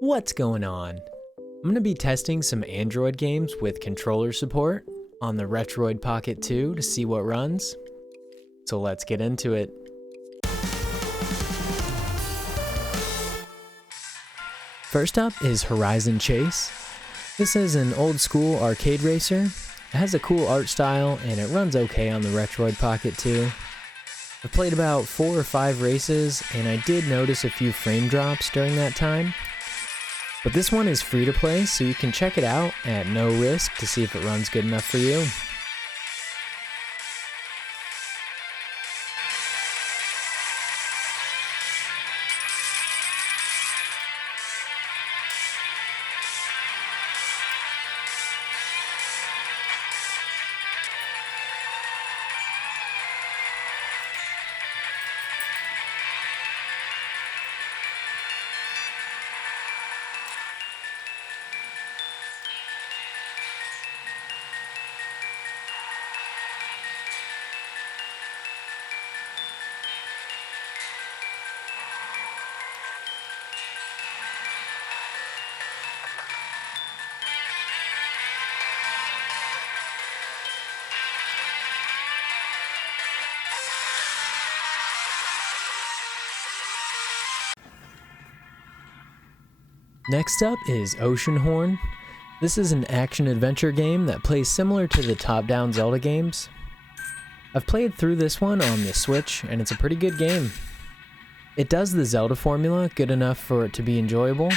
What's going on? I'm going to be testing some Android games with controller support on the Retroid Pocket 2 to see what runs. So let's get into it. First up is Horizon Chase. This is an old school arcade racer. It has a cool art style and it runs okay on the Retroid Pocket 2. I've played about 4 or 5 races and I did notice a few frame drops during that time. But this one is free to play, so you can check it out at no risk to see if it runs good enough for you. Next up is Oceanhorn. This is an action-adventure game that plays similar to the top-down Zelda games. I've played through this one on the Switch, and it's a pretty good game. It does the Zelda formula good enough for it to be enjoyable.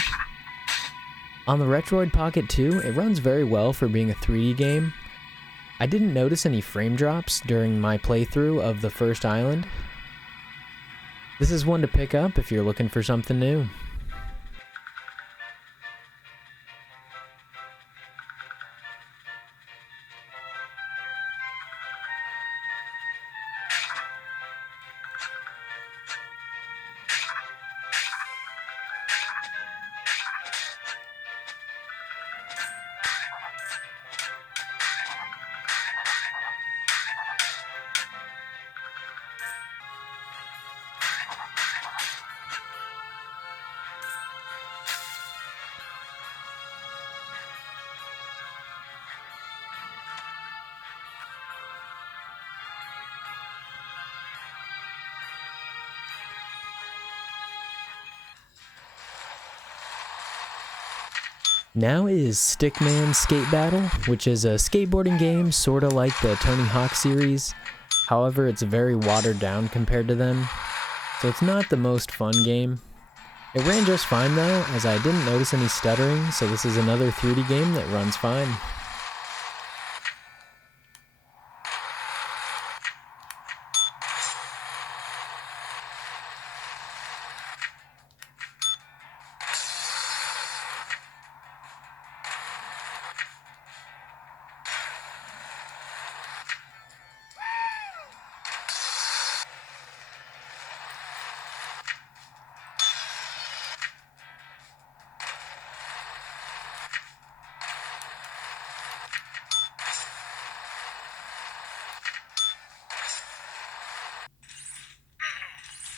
On the Retroid Pocket 2, it runs very well for being a 3D game. I didn't notice any frame drops during my playthrough of the first island. This is one to pick up if you're looking for something new. Now is Stickman Skate Battle, which is a skateboarding game sorta like the Tony Hawk series. However, it's very watered down compared to them, so it's not the most fun game. It ran just fine though, as I didn't notice any stuttering, so this is another 3D game that runs fine.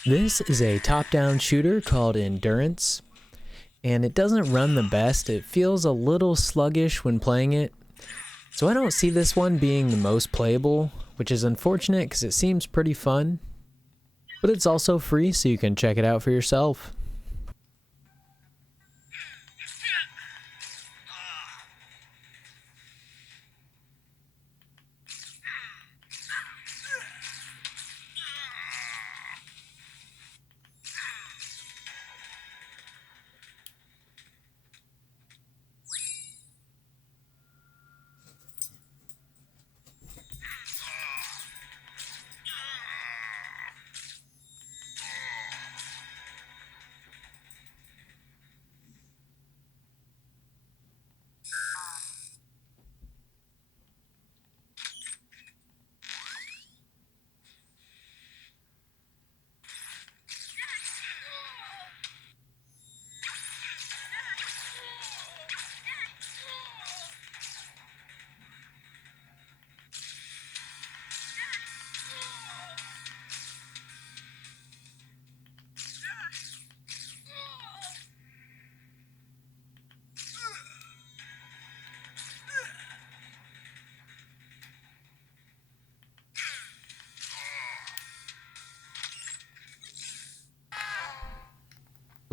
This is a top-down shooter called Endurance, and it doesn't run the best. It feels a little sluggish when playing it, so I don't see this one being the most playable, which is unfortunate because it seems pretty fun, but it's also free so you can check it out for yourself.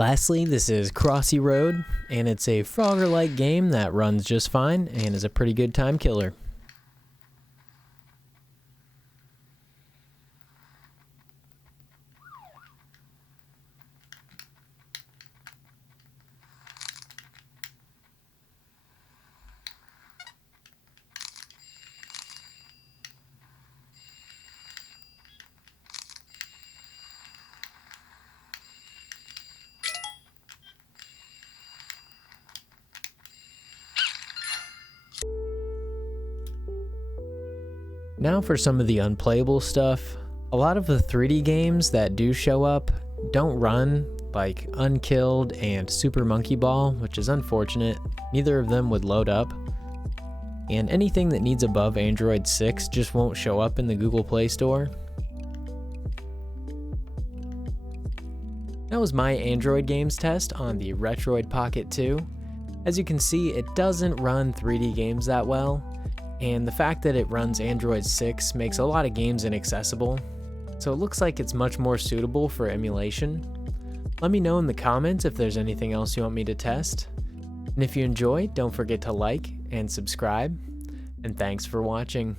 Lastly, this is Crossy Road, and it's a Frogger-like game that runs just fine and is a pretty good time killer. Now for some of the unplayable stuff. A lot of the 3D games that do show up don't run, like Unkilled and Super Monkey Ball, which is unfortunate. Neither of them would load up. And anything that needs above Android 6 just won't show up in the Google Play Store. That was my Android games test on the Retroid Pocket 2. As you can see, it doesn't run 3D games that well. And the fact that it runs Android 6 makes a lot of games inaccessible, so it looks like it's much more suitable for emulation. Let me know in the comments if there's anything else you want me to test. And if you enjoyed, don't forget to like and subscribe, and thanks for watching.